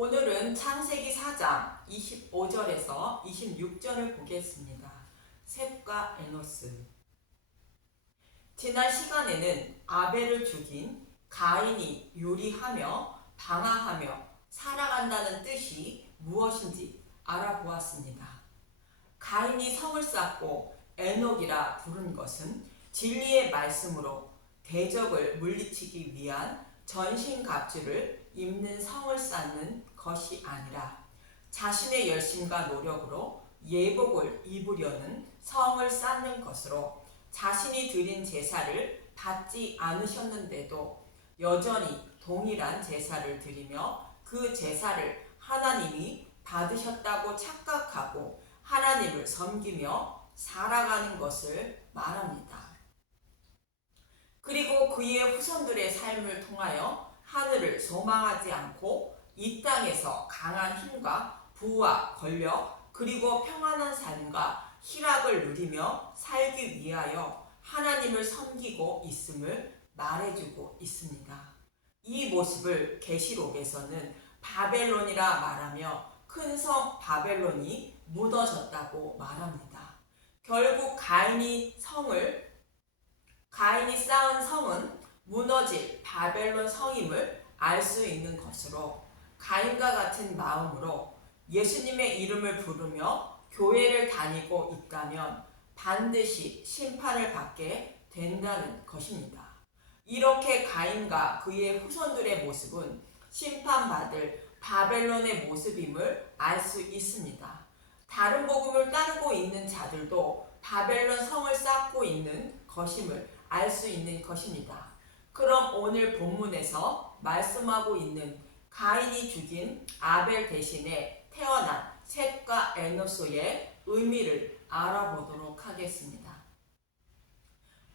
오늘은 창세기 4장 25절에서 26절을 보겠습니다. 셋과 에노스. 지난 시간에는 아벨을 죽인 가인이 요리하며 방황하며 살아간다는 뜻이 무엇인지 알아보았습니다. 가인이 성을 쌓고 에녹이라 부른 것은 진리의 말씀으로 대적을 물리치기 위한 전신갑주를 입는 성을 쌓는 것이 아니라 자신의 열심과 노력으로 예복을 입으려는 성을 쌓는 것으로 자신이 드린 제사를 받지 않으셨는데도 여전히 동일한 제사를 드리며 그 제사를 하나님이 받으셨다고 착각하고 하나님을 섬기며 살아가는 것을 말합니다. 그리고 그의 후손들의 삶을 통하여 하늘을 소망하지 않고 이 땅에서 강한 힘과 부와 권력 그리고 평안한 삶과 희락을 누리며 살기 위하여 하나님을 섬기고 있음을 말해주고 있습니다. 이 모습을 계시록에서는 바벨론이라 말하며 큰 성 바벨론이 무너졌다고 말합니다. 결국 가인이 쌓은 성은 무너질 바벨론 성임을 알 수 있는 것으로 가인과 같은 마음으로 예수님의 이름을 부르며 교회를 다니고 있다면 반드시 심판을 받게 된다는 것입니다. 이렇게 가인과 그의 후손들의 모습은 심판받을 바벨론의 모습임을 알 수 있습니다. 다른 복음을 따르고 있는 자들도 바벨론 성을 쌓고 있는 것임을 알 수 있는 것입니다. 그럼 오늘 본문에서 말씀하고 있는 가인이 죽인 아벨 대신에 태어난 셋과 에노스의 의미를 알아보도록 하겠습니다.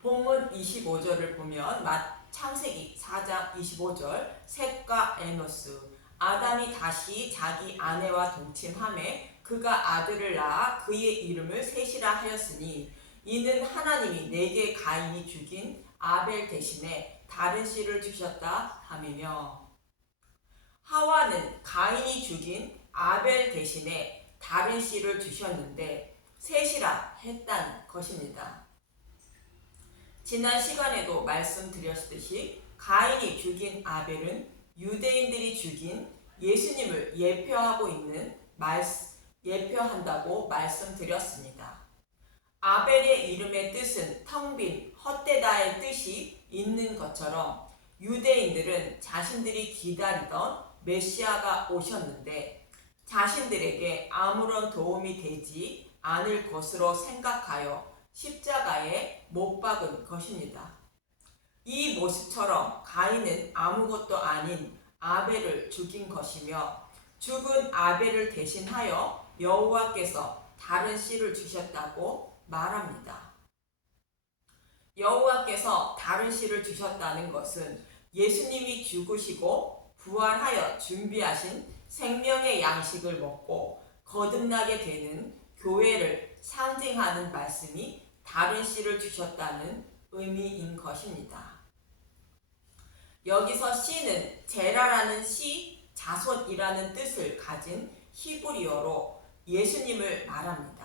본문 25절을 보면 창세기 4장 25절 셋과 에노스. 아담이 다시 자기 아내와 동침하매 그가 아들을 낳아 그의 이름을 셋이라 하였으니 이는 하나님이 내게 가인이 죽인 아벨 대신에 다른 씨를 주셨다 함이며, 하와는 가인이 죽인 아벨 대신에 다른 씨를 주셨는데 셋이라 했다는 것입니다. 지난 시간에도 말씀드렸듯이 가인이 죽인 아벨은 유대인들이 죽인 예수님을 예표한다고 말씀드렸습니다. 아벨의 이름의 뜻은 텅 빈 헛되다의 뜻이 있는 것처럼 유대인들은 자신들이 기다리던 메시아가 오셨는데 자신들에게 아무런 도움이 되지 않을 것으로 생각하여 십자가에 못 박은 것입니다. 이 모습처럼 가인은 아무것도 아닌 아벨을 죽인 것이며 죽은 아벨을 대신하여 여호와께서 다른 씨를 주셨다고 말합니다. 여호와께서 다른 씨를 주셨다는 것은 예수님이 죽으시고 부활하여 준비하신 생명의 양식을 먹고 거듭나게 되는 교회를 상징하는 말씀이 다른 씨를 주셨다는 의미인 것입니다. 여기서 씨는 제라라는 씨, 자손이라는 뜻을 가진 히브리어로 예수님을 말합니다.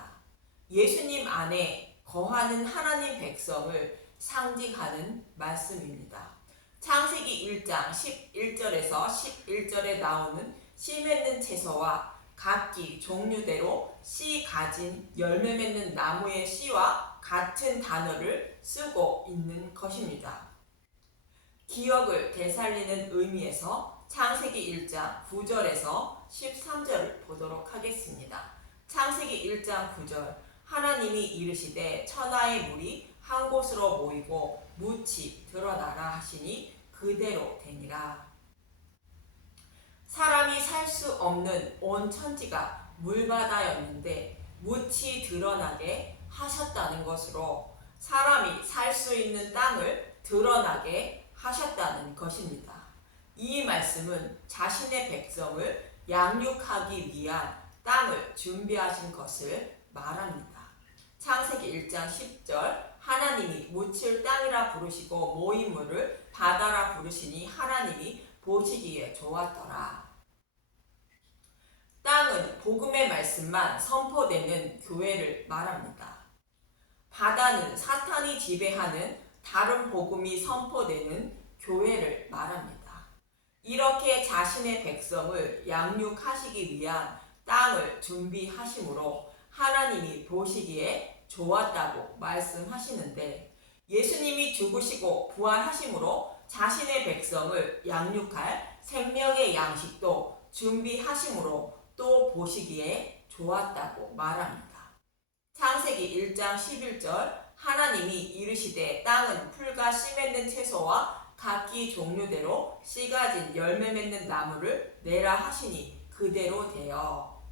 예수님 안에 거하는 하나님 백성을 상징하는 말씀입니다. 창세기 1장 11절에서 11절에 나오는 씨 맺는 채소와 각기 종류대로 씨 가진 열매 맺는 나무의 씨와 같은 단어를 쓰고 있는 것입니다. 기억을 되살리는 의미에서 창세기 1장 9절에서 13절을 보도록 하겠습니다. 창세기 1장 9절 하나님이 이르시되 천하의 물이 한 곳으로 모이고 묻이 드러나라 하시니 그대로 되니라. 사람이 살 수 없는 온 천지가 물바다였는데 묻이 드러나게 하셨다는 것으로 사람이 살 수 있는 땅을 드러나게 하셨다는 것입니다. 이 말씀은 자신의 백성을 양육하기 위한 땅을 준비하신 것을 말합니다. 창세기 1장 10절 하나님이 묻힐 땅이라 부르시고 모인 물을 바다라 부르시니 하나님이 보시기에 좋았더라. 복음의 말씀만 선포되는 교회를 말합니다. 바다는 사탄이 지배하는 다른 복음이 선포되는 교회를 말합니다. 이렇게 자신의 백성을 양육하시기 위한 땅을 준비하심으로 하나님이 보시기에 좋았다고 말씀하시는데, 예수님이 죽으시고 부활하심으로 자신의 백성을 양육할 생명의 양식도 준비하심으로 또 보시기에 좋았다고 말합니다. 창세기 1장 11절 하나님이 이르시되 땅은 풀과 씨 맺는 채소와 각기 종류대로 씨 가진 열매 맺는 나무를 내라 하시니 그대로 되어.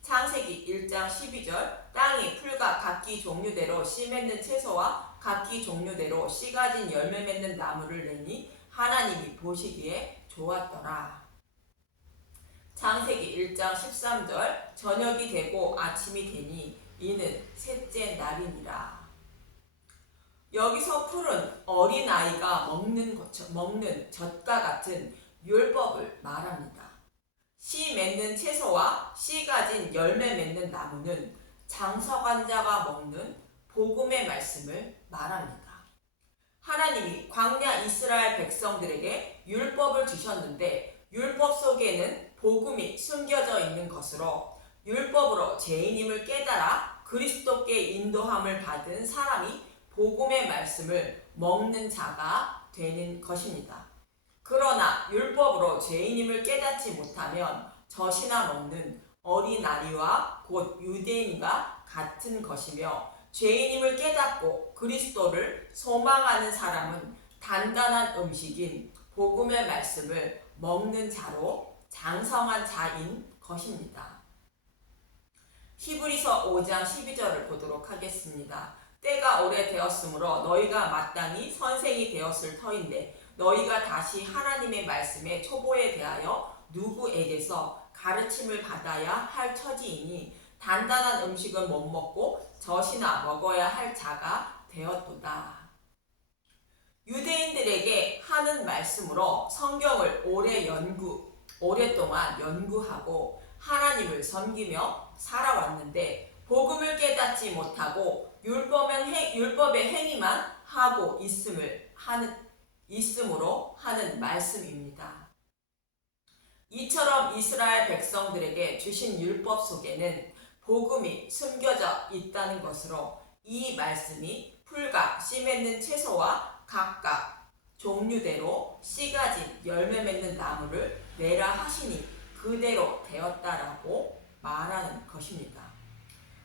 창세기 1장 12절 땅이 풀과 각기 종류대로 씨 맺는 채소와 각기 종류대로 씨 가진 열매 맺는 나무를 내니 하나님이 보시기에 좋았더라. 창세기 1장 13절 저녁이 되고 아침이 되니 이는 셋째 날이니라. 여기서 풀은 어린아이가 먹는 젖과 같은 율법을 말합니다. 씨 맺는 채소와 씨 가진 열매 맺는 나무는 장서관자가 먹는 복음의 말씀을 말합니다. 하나님이 광야 이스라엘 백성들에게 율법을 주셨는데 율법 속에는 복음이 숨겨져 있는 것으로 율법으로 죄인임을 깨달아 그리스도께 인도함을 받은 사람이 복음의 말씀을 먹는 자가 되는 것입니다. 그러나 율법으로 죄인임을 깨닫지 못하면 젖이나 먹는 어린아이와 곧 유대인과 같은 것이며, 죄인임을 깨닫고 그리스도를 소망하는 사람은 단단한 음식인 복음의 말씀을 먹는 자로 장성한 자인 것입니다. 히브리서 5장 12절을 보도록 하겠습니다. 때가 오래되었으므로 너희가 마땅히 선생이 되었을 터인데 너희가 다시 하나님의 말씀의 초보에 대하여 누구에게서 가르침을 받아야 할 처지이니 단단한 음식은 못 먹고 젖이나 먹어야 할 자가 되었도다. 유대인들에게 하는 말씀으로 성경을 오랫동안 연구하고 하나님을 섬기며 살아왔는데 복음을 깨닫지 못하고 율법의 행위만 하고 있음으로 하는 말씀입니다. 이처럼 이스라엘 백성들에게 주신 율법 속에는 복음이 숨겨져 있다는 것으로 이 말씀이 풀과 씨 맺는 채소와 각각 종류대로 씨 가진 열매 맺는 나무를 내라 하시니 그대로 되었다라고 말하는 것입니다.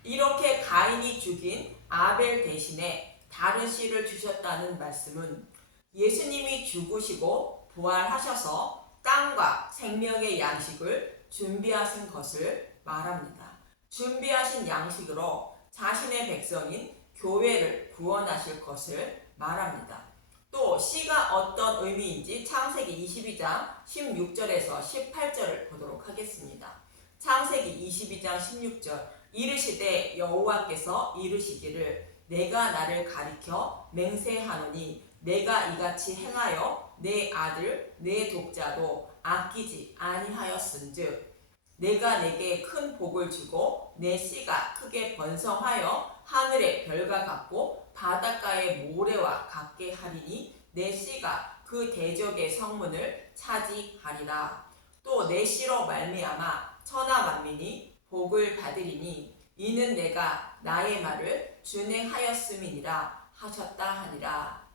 이렇게 가인이 죽인 아벨 대신에 다른 씨를 주셨다는 말씀은 예수님이 죽으시고 부활하셔서 땅과 생명의 양식을 준비하신 것을 말합니다. 준비하신 양식으로 자신의 백성인 교회를 구원하실 것을 말합니다. 또 씨가 어떤 의미인지 창세기 22장 16절에서 18절을 보도록 하겠습니다. 창세기 22장 16절 이르시되 여호와께서 이르시기를 내가 나를 가리켜 맹세하노니 내가 이같이 행하여 내 아들 내 독자도 아끼지 아니하였은즉 내가 내게 큰 복을 주고 내 씨가 크게 번성하여 하늘의 별과 같고 바닷가의 모래와 같게 하리니 내 씨가 그 대적의 성문을 차지하리라. 또 내 씨로 말미암아 천하 만민이 복을 받으리니 이는 내가 나의 말을 준행하였음이니라 하셨다 하니라.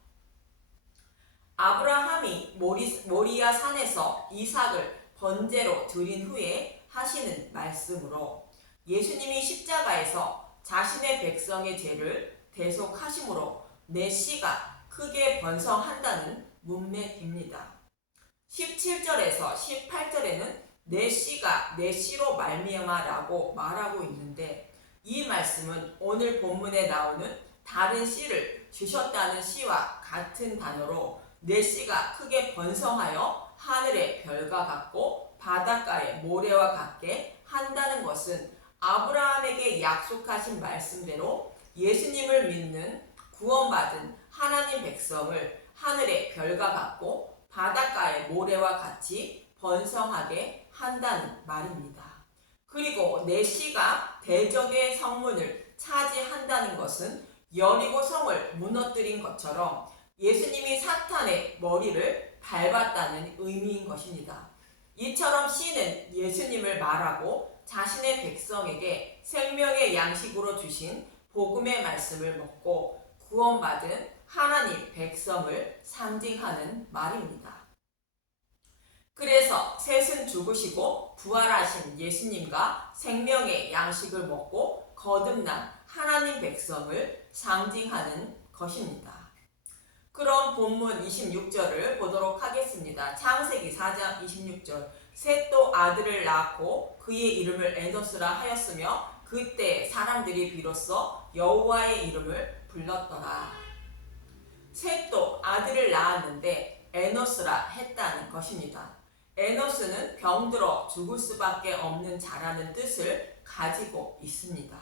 아브라함이 모리아 산에서 이삭을 번제로 드린 후에 하시는 말씀으로 예수님이 십자가에서 자신의 백성의 죄를 대속하심으로 내 씨가 크게 번성한다는 문맥입니다. 17절에서 18절에는 내 씨가 내 씨로 말미암아라고 말하고 있는데 이 말씀은 오늘 본문에 나오는 다른 씨를 주셨다는 씨와 같은 단어로 내 씨가 크게 번성하여 하늘의 별과 같고 바닷가의 모래와 같게 한다는 것은 아브라함에게 약속하신 말씀대로 예수님을 믿는 구원받은 하나님 백성을 하늘의 별과 같고 바닷가의 모래와 같이 번성하게 한다는 말입니다. 그리고 내시가 대적의 성문을 차지한다는 것은 여리고 성을 무너뜨린 것처럼 예수님이 사탄의 머리를 밟았다는 의미인 것입니다. 이처럼 씨는 예수님을 말하고 자신의 백성에게 생명의 양식으로 주신 복음의 말씀을 먹고 구원받은 하나님 백성을 상징하는 말입니다. 그래서 셋은 죽으시고 부활하신 예수님과 생명의 양식을 먹고 거듭난 하나님 백성을 상징하는 것입니다. 그럼 본문 26절을 보도록 하겠습니다. 창세기 4장 26절. 셋도 아들을 낳고 그의 이름을 에노스라 하였으며 그때 사람들이 비로소 여호와의 이름을 불렀더라. 셋도 아들을 낳았는데 에노스라 했다는 것입니다. 에노스는 병들어 죽을 수밖에 없는 자라는 뜻을 가지고 있습니다.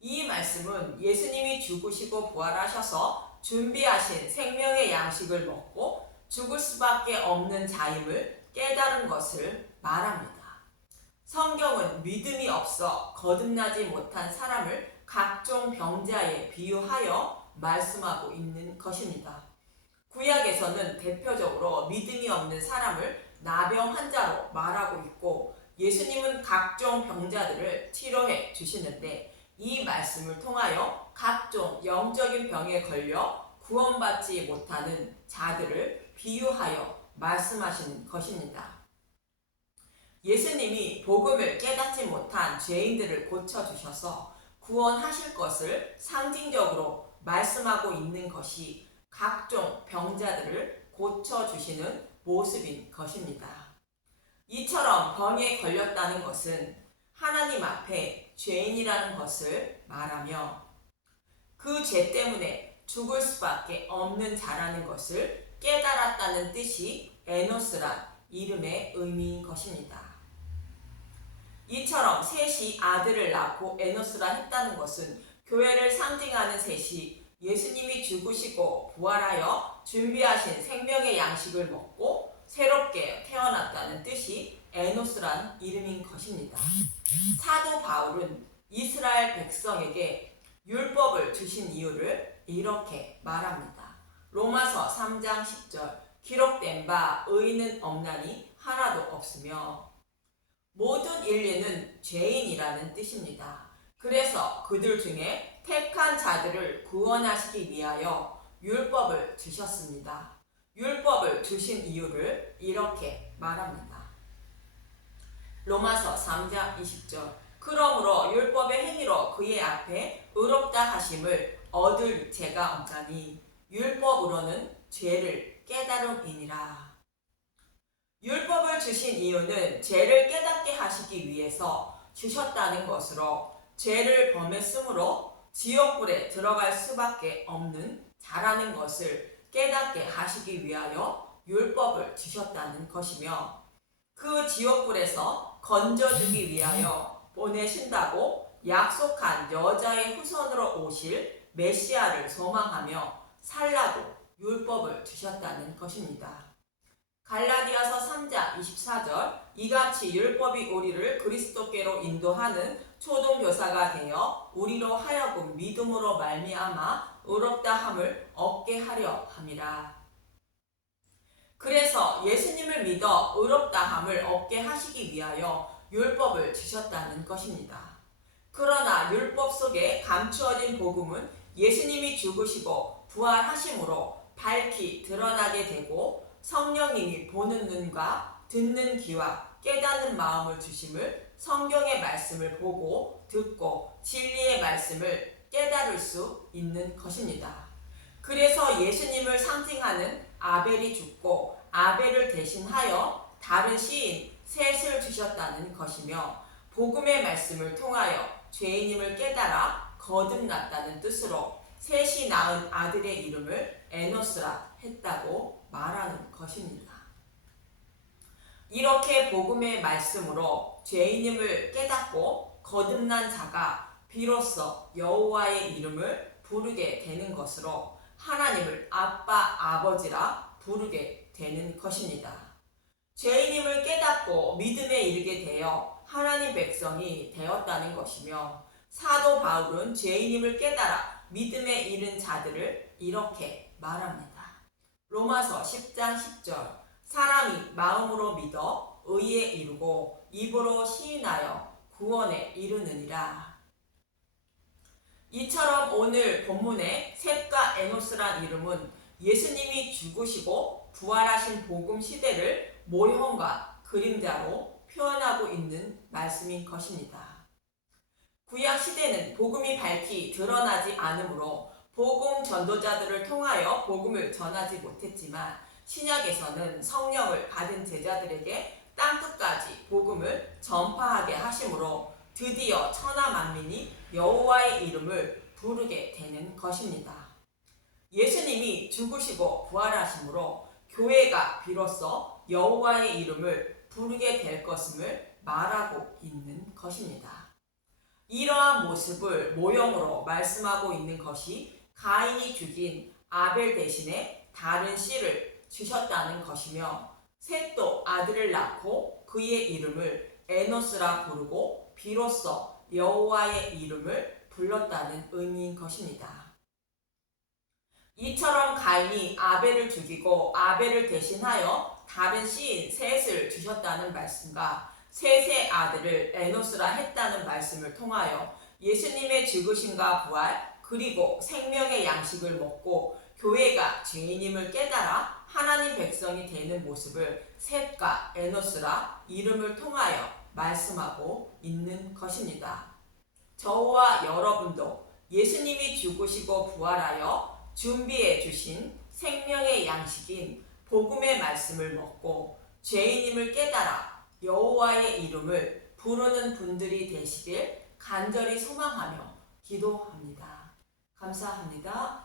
이 말씀은 예수님이 죽으시고 부활하셔서 준비하신 생명의 양식을 먹고 죽을 수밖에 없는 자임을 깨달은 것을 말합니다. 성경은 믿음이 없어 거듭나지 못한 사람을 각종 병자에 비유하여 말씀하고 있는 것입니다. 구약에서는 대표적으로 믿음이 없는 사람을 나병 환자로 말하고 있고 예수님은 각종 병자들을 치료해 주시는데 이 말씀을 통하여 각종 영적인 병에 걸려 구원받지 못하는 자들을 비유하여 말씀하시는 것입니다. 예수님이 복음을 깨닫지 못한 죄인들을 고쳐주셔서 구원하실 것을 상징적으로 말씀하고 있는 것이 각종 병자들을 고쳐주시는 모습인 것입니다. 이처럼 병에 걸렸다는 것은 하나님 앞에 죄인이라는 것을 말하며 그 죄 때문에 죽을 수밖에 없는 자라는 것을 깨달았다는 뜻이 에노스란 이름의 의미인 것입니다. 이처럼 셋이 아들을 낳고 에노스라 했다는 것은 교회를 상징하는 셋이 예수님이 죽으시고 부활하여 준비하신 생명의 양식을 먹고 새롭게 태어났다는 뜻이 에노스란 이름인 것입니다. 사도 바울은 이스라엘 백성에게 율법을 주신 이유를 이렇게 말합니다. 로마서 3장 10절. 기록된 바 의인은 없나니 하나도 없으며 모든 인류는 죄인이라는 뜻입니다. 그래서 그들 중에 택한 자들을 구원하시기 위하여 율법을 주셨습니다. 율법을 주신 이유를 이렇게 말합니다. 로마서 3장 20절. 그러므로 율법의 행위로 그의 앞에 의롭다 하심을 얻을 죄가 없나니 율법으로는 죄를 깨달음이니라. 율법을 주신 이유는 죄를 깨닫게 하시기 위해서 주셨다는 것으로 죄를 범했으므로 지옥불에 들어갈 수밖에 없는 자라는 것을 깨닫게 하시기 위하여 율법을 주셨다는 것이며 그 지옥불에서 건져주기 위하여 보내신다고 약속한 여자의 후손으로 오실 메시아를 소망하며 살라고 율법을 주셨다는 것입니다. 갈라디아서 3장 24절. 이같이 율법이 우리를 그리스도께로 인도하는 초등교사가 되어 우리로 하여금 믿음으로 말미암아 의롭다함을 얻게 하려 함이라. 그래서 예수님을 믿어 의롭다함을 얻게 하시기 위하여 율법을 주셨다는 것입니다. 그러나 율법 속에 감추어진 복음은 예수님이 죽으시고 부활하심으로 밝히 드러나게 되고 성령님이 보는 눈과 듣는 귀와 깨닫는 마음을 주심을 성경의 말씀을 보고 듣고 진리의 말씀을 깨달을 수 있는 것입니다. 그래서 예수님을 상징하는 아벨이 죽고 아벨을 대신하여 다른 시인 셋을 주셨다는 것이며 복음의 말씀을 통하여 죄인임을 깨달아 거듭났다는 뜻으로 셋이 낳은 아들의 이름을 에노스라 했다고 말하는 것입니다. 이렇게 복음의 말씀으로 죄인임을 깨닫고 거듭난 자가 비로소 여호와의 이름을 부르게 되는 것으로 하나님을 아빠, 아버지라 부르게 되는 것입니다. 죄인임을 깨닫고 믿음에 이르게 되어 하나님 백성이 되었다는 것이며, 사도 바울은 죄인임을 깨달아 믿음에 이른 자들을 이렇게 말합니다. 로마서 10장 10절, 사람이 마음으로 믿어 의에 이르고 입으로 시인하여 구원에 이르느니라. 이처럼 오늘 본문의 셋과 에노스란 이름은 예수님이 죽으시고 부활하신 복음 시대를 모형과 그림자로 표현하고 있는 말씀인 것입니다. 구약 시대는 복음이 밝히 드러나지 않으므로 복음 전도자들을 통하여 복음을 전하지 못했지만, 신약에서는 성령을 받은 제자들에게 땅끝까지 복음을 전파하게 하심으로 드디어 천하 만민이 여호와의 이름을 부르게 되는 것입니다. 예수님이 죽으시고 부활하심으로 교회가 비로소 여호와의 이름을 부르게 될 것임을 말하고 있는 것입니다. 이러한 모습을 모형으로 말씀하고 있는 것이 가인이 죽인 아벨 대신에 다른 씨를 주셨다는 것이며, 셋도 아들을 낳고 그의 이름을 에노스라 부르고 비로소 여호와의 이름을 불렀다는 의미인 것입니다. 이처럼 가인이 아벨을 죽이고 아벨을 대신하여 다른 씨인 셋을 주셨다는 말씀과 셋의 아들을 에노스라 했다는 말씀을 통하여 예수님의 죽으심과 부활 그리고 생명의 양식을 먹고 교회가 죄인임을 깨달아 하나님 백성이 되는 모습을 셋과 에노스라 이름을 통하여 말씀하고 있는 것입니다. 저와 여러분도 예수님이 죽으시고 부활하여 준비해 주신 생명의 양식인 복음의 말씀을 먹고 죄인임을 깨달아 여호와의 이름을 부르는 분들이 되시길 간절히 소망하며 기도합니다. 감사합니다.